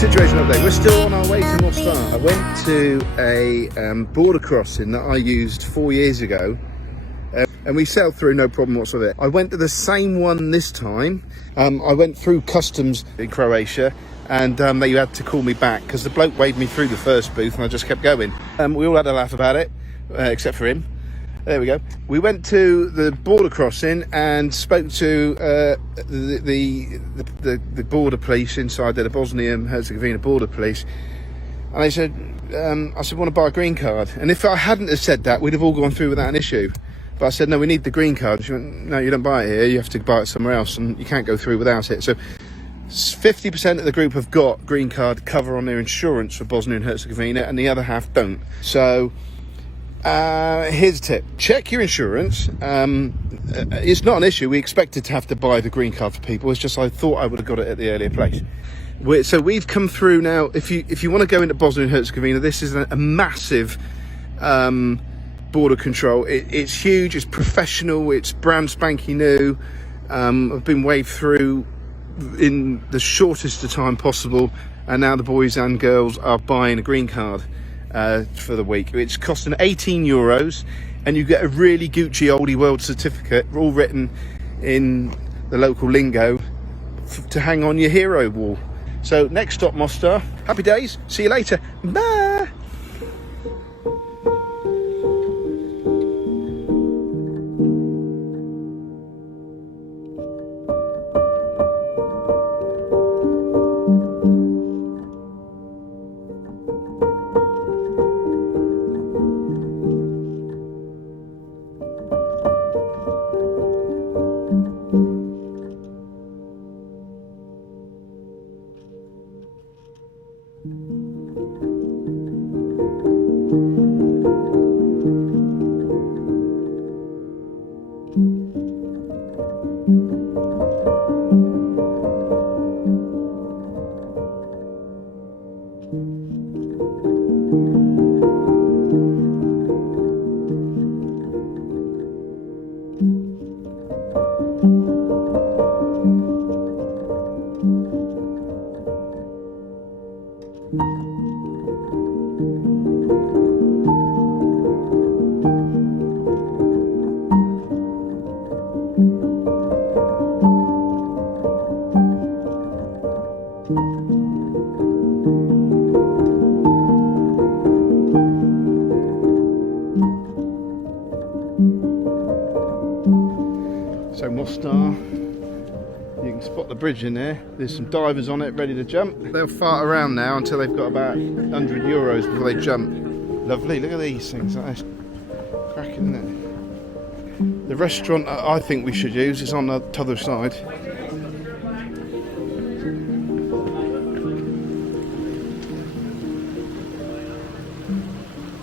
Situation update. We're still on our way to Mostar. I went to a border crossing that I used 4 years ago, and we sailed through no problem whatsoever. I went to the same one this time. I went through customs in Croatia, and they had to call me back because the bloke waved me through the first booth, and I just kept going. We all had a laugh about it, except for him. There we go. We went to the border crossing and spoke to the border police inside there, the Bosnia and Herzegovina border police. And they said, I said, want to buy a green card? And if I hadn't have said that, we'd have all gone through without an issue. But I said, no, we need the green card. She went, no, you don't buy it here. You have to buy it somewhere else, and you can't go through without it. So 50% of the group have got green card cover on their insurance for Bosnia and Herzegovina, and the other half don't. So here's a tip: check your insurance. It's not an issue. We expected to have to buy the green card for people. It's just I thought I would have got it at the earlier place. So we've come through now. If you want to go into Bosnia and Herzegovina, this is a massive border control. It's huge. It's professional. It's brand spanking new. I've been waved through in the shortest of time possible, and now the boys and girls are buying a green card for the week. It's costing €18, and you get a really Gucci oldie world certificate, all written in the local lingo, to hang on your hero wall. So next stop, Mostar. Happy days. See you later. Bye. So Mostar, you can spot the bridge in there. There's some divers on it ready to jump. They'll fart around now until they've got about €100 before they jump. Lovely, look at these things. That's cracking, isn't it? The restaurant I think we should use is on the other side.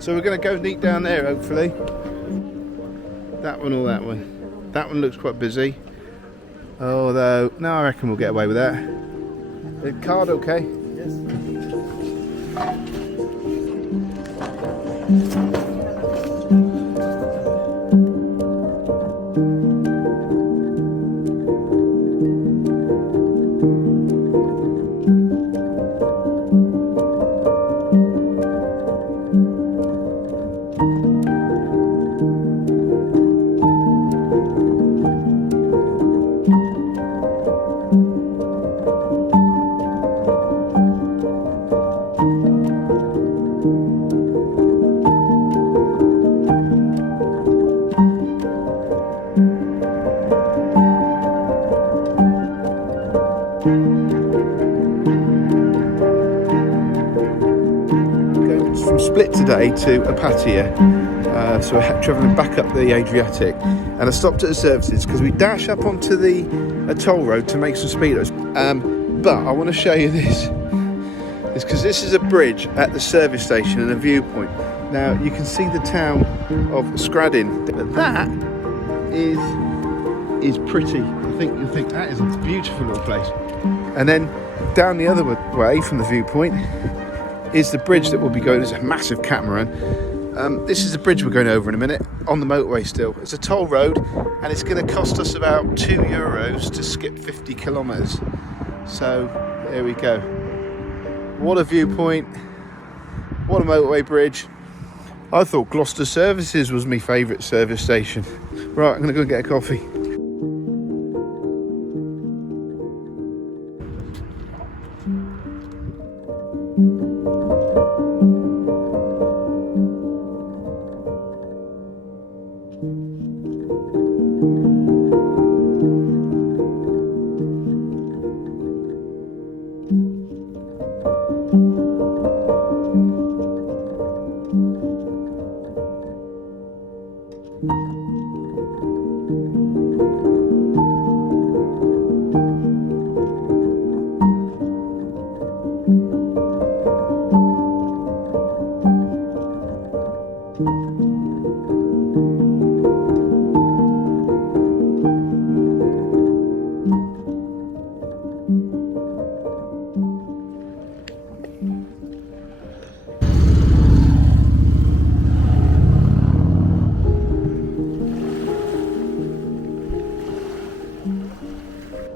So we're going to go and eat down there, hopefully. That one or that one. That one looks quite busy. Although, no, I reckon we'll get away with that. The card okay? Yes. Split today to Apatia, so we're travelling back up the Adriatic, and I stopped at the services because we dash up onto a toll road to make some speedos. But I want to show you this because this is a bridge at the service station and a viewpoint. Now you can see the town of Scradin, but that is pretty. I think you'll think that is a beautiful little place. And then down the other way from the viewpoint is the bridge that we'll be going. There's a massive catamaran. This is the bridge we're going over in a minute, on the motorway still. It's a toll road, and it's going to cost us about €2 to skip 50 kilometres. So there we go. What a viewpoint. What a motorway bridge. I thought Gloucester Services was my favourite service station. Right, I'm going to go and get a coffee.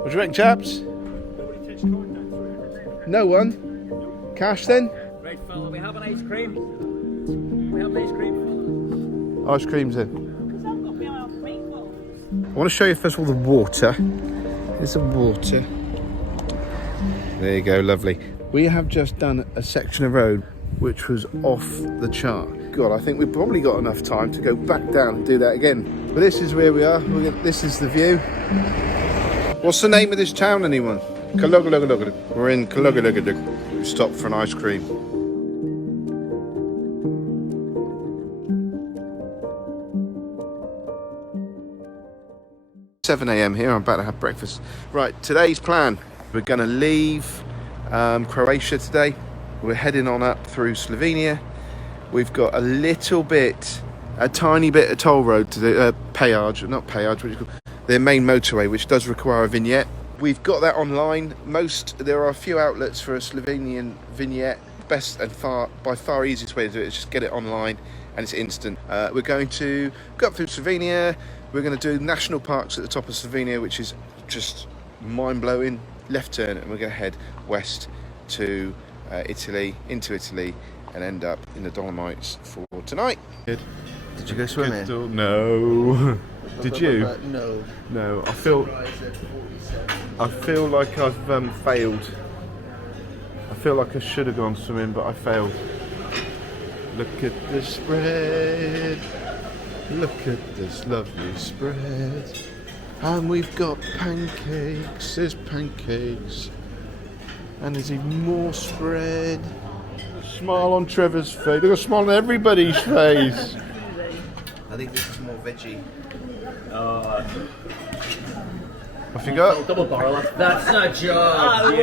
What do you reckon, chaps? No one? Cash then? Right, fella, we have an ice cream. We have an ice cream. Ice cream's in. I want to show you first of all the water. Here's the water. There you go, lovely. We have just done a section of road which was off the chart. God, I think we've probably got enough time to go back down and do that again. But this is where we are. This is the view. What's the name of this town, anyone? Kaluggaluggaluggalug. We're in Kaluggaluggalug. We stopped for an ice cream. $7 a.m. here. I'm about to have breakfast. Right, today's plan. We're going to leave Croatia today. We're heading on up through Slovenia. We've got a tiny bit of toll road to do, peage, not peage, what do you call it? Their main motorway, which does require a vignette. We've got that online. There are a few outlets for a Slovenian vignette. Best and by far easiest way to do it is just get it online and it's instant. We're going to go up through Slovenia. We're going to do national parks at the top of Slovenia, which is just mind-blowing. Left turn, and we're going to head west to Italy, and end up in the Dolomites for tonight. Good. Did you go swimming? No. Did you? No. No. I feel like I've failed. I feel like I should have gone swimming, but I failed. Look at the spread. Look at this lovely spread. And we've got pancakes. There's pancakes. And there's even more spread. A smile on Trevor's face. Look, a smile on everybody's face. I think this is more veggie. Off you go. Double barrel. That's a joke.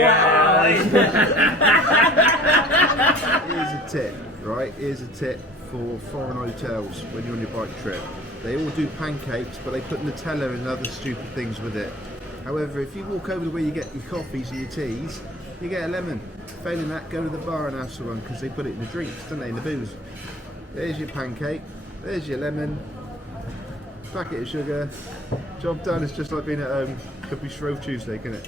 Here's a tip, right? Here's a tip for foreign hotels when you're on your bike trip. They all do pancakes, but they put Nutella and other stupid things with it. However, if you walk over to where you get your coffees and your teas, you get a lemon. Failing that, go to the bar and ask for one, because they put it in the drinks, don't they, in the booze. There's your pancake, there's your lemon, packet of sugar. Job done. It's just like being at home. Could be Shrove Tuesday, couldn't it?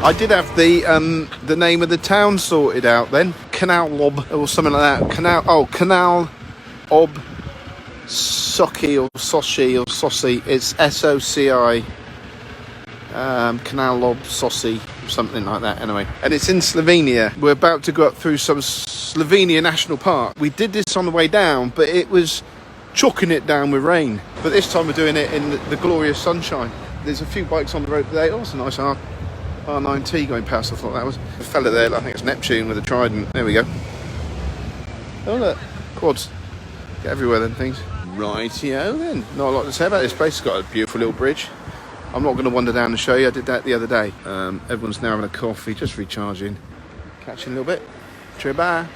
I did have the name of the town sorted out then. Canal Ob or something like that. Canal Ob Soci or Soci or Soci. It's SOCI. canal lob saucy, something like that anyway. And it's in Slovenia. We're about to go up through some Slovenia National Park. We did this on the way down, but it was chucking it down with rain. But this time we're doing it in the glorious sunshine. There's a few bikes on the road today. Oh, it's a nice R9T going past. I thought that was a fella there, I think it's Neptune with a trident. There we go. Oh look, quads. Get everywhere then things. Rightio then. Not a lot to say about this place. It's got a beautiful little bridge. I'm not going to wander down and show you. I did that the other day. Everyone's now having a coffee, just recharging. Catching a little bit. Bye.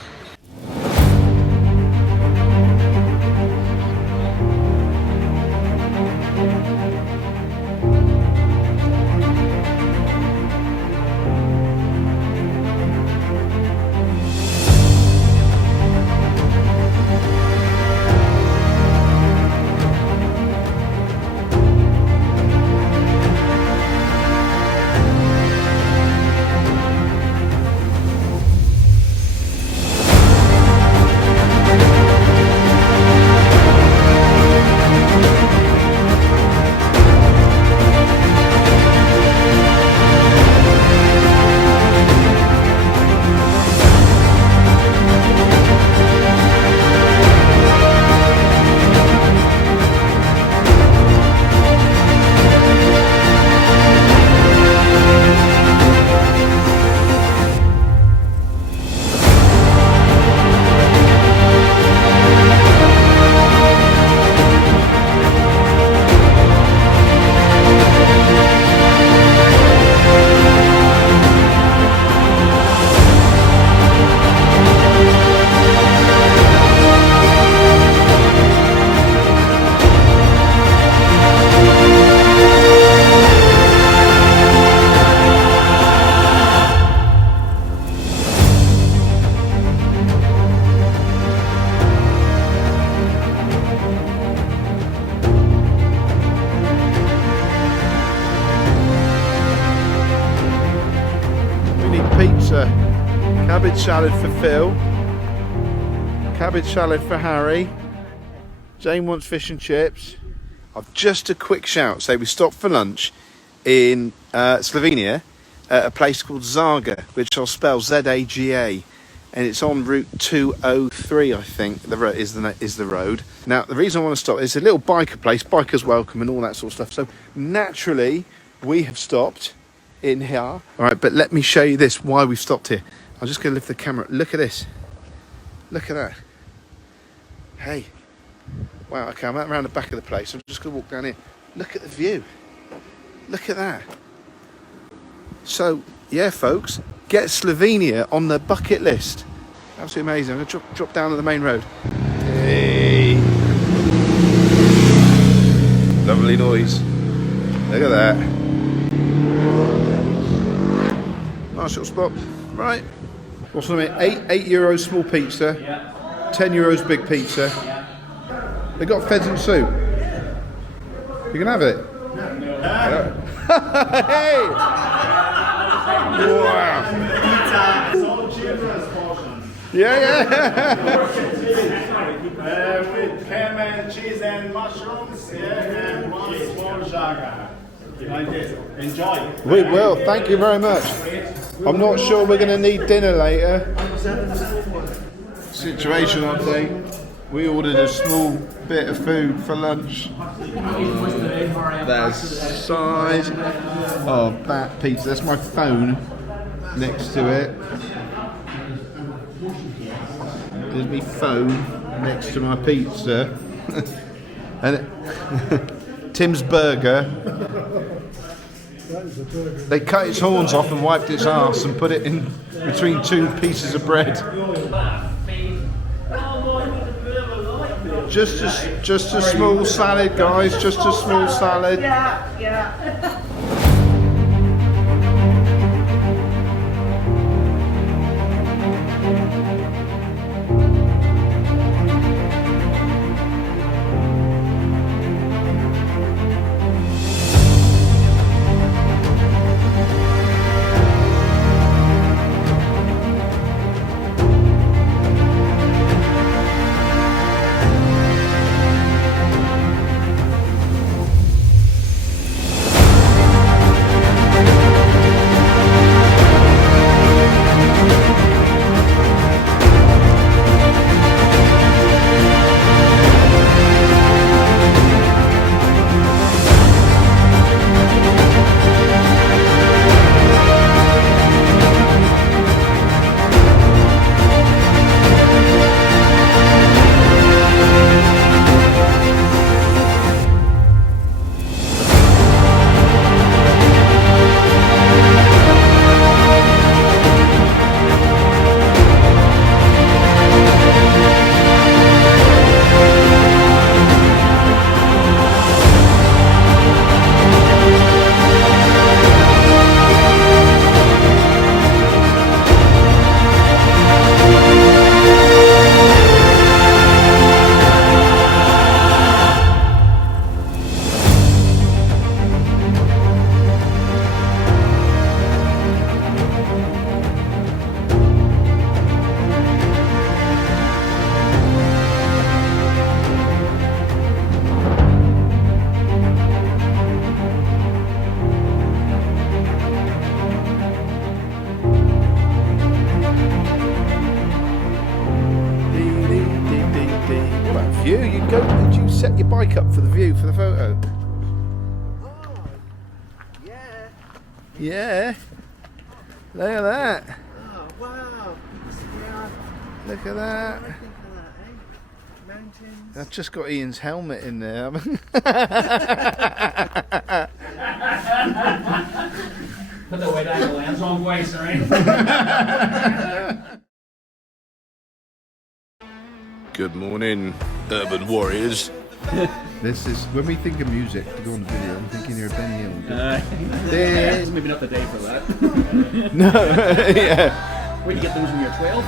Cabbage salad for Phil, cabbage salad for Harry, Jane wants fish and chips. I've just a quick shout, say we stopped for lunch in Slovenia at a place called Zaga, which I'll spell Z-A-G-A, and it's on Route 203, I think, is the road. Now, the reason I want to stop is a little biker place, bikers welcome and all that sort of stuff, so naturally we have stopped in here. All right, but let me show you this, why we've stopped here. I'm just going to lift the camera. Look at this. Look at that. Hey. Wow, okay, I'm around the back of the place. I'm just going to walk down here. Look at the view. Look at that. So, yeah, folks, get Slovenia on the bucket list. Absolutely amazing. I'm going to drop down to the main road. Hey. Lovely noise. Look at that. Nice little spot. Right. What's on it? €8 small pizza, €10 big pizza. They got pheasant soup. You can have it. Hey! Wow. Yeah. With ham and cheese and mushrooms, and one small jaga. Like this. Enjoy. We will. Thank you very much. I'm not sure we're going to need dinner later. Situation update. We ordered a small bit of food for lunch. There's size of that pizza. That's my phone next to it. There's my phone next to my pizza. And Tim's burger. They cut its horns off and wiped its arse and put it in between two pieces of bread. Just a small salad, guys. Just a small salad. Yeah. view. Did you set your bike up for the view for the photo? Oh, yeah. Yeah. Look at that. Oh, wow. Yeah. Look at that. Think of that, eh? Mountains. I've just got Ian's helmet in there. Put the weight angle lens wrong way, sorry. Good morning, urban warriors. This is when we think of music to go on the video. I'm thinking you're Benny Hill. It's maybe not the day for that. No, yeah. Where do you get those when you're 12?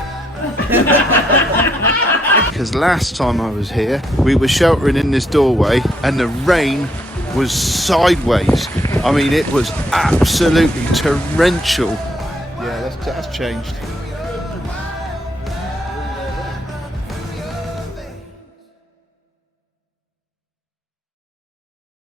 Because last time I was here, we were sheltering in this doorway, and the rain was sideways. I mean, it was absolutely torrential. Yeah, that's changed.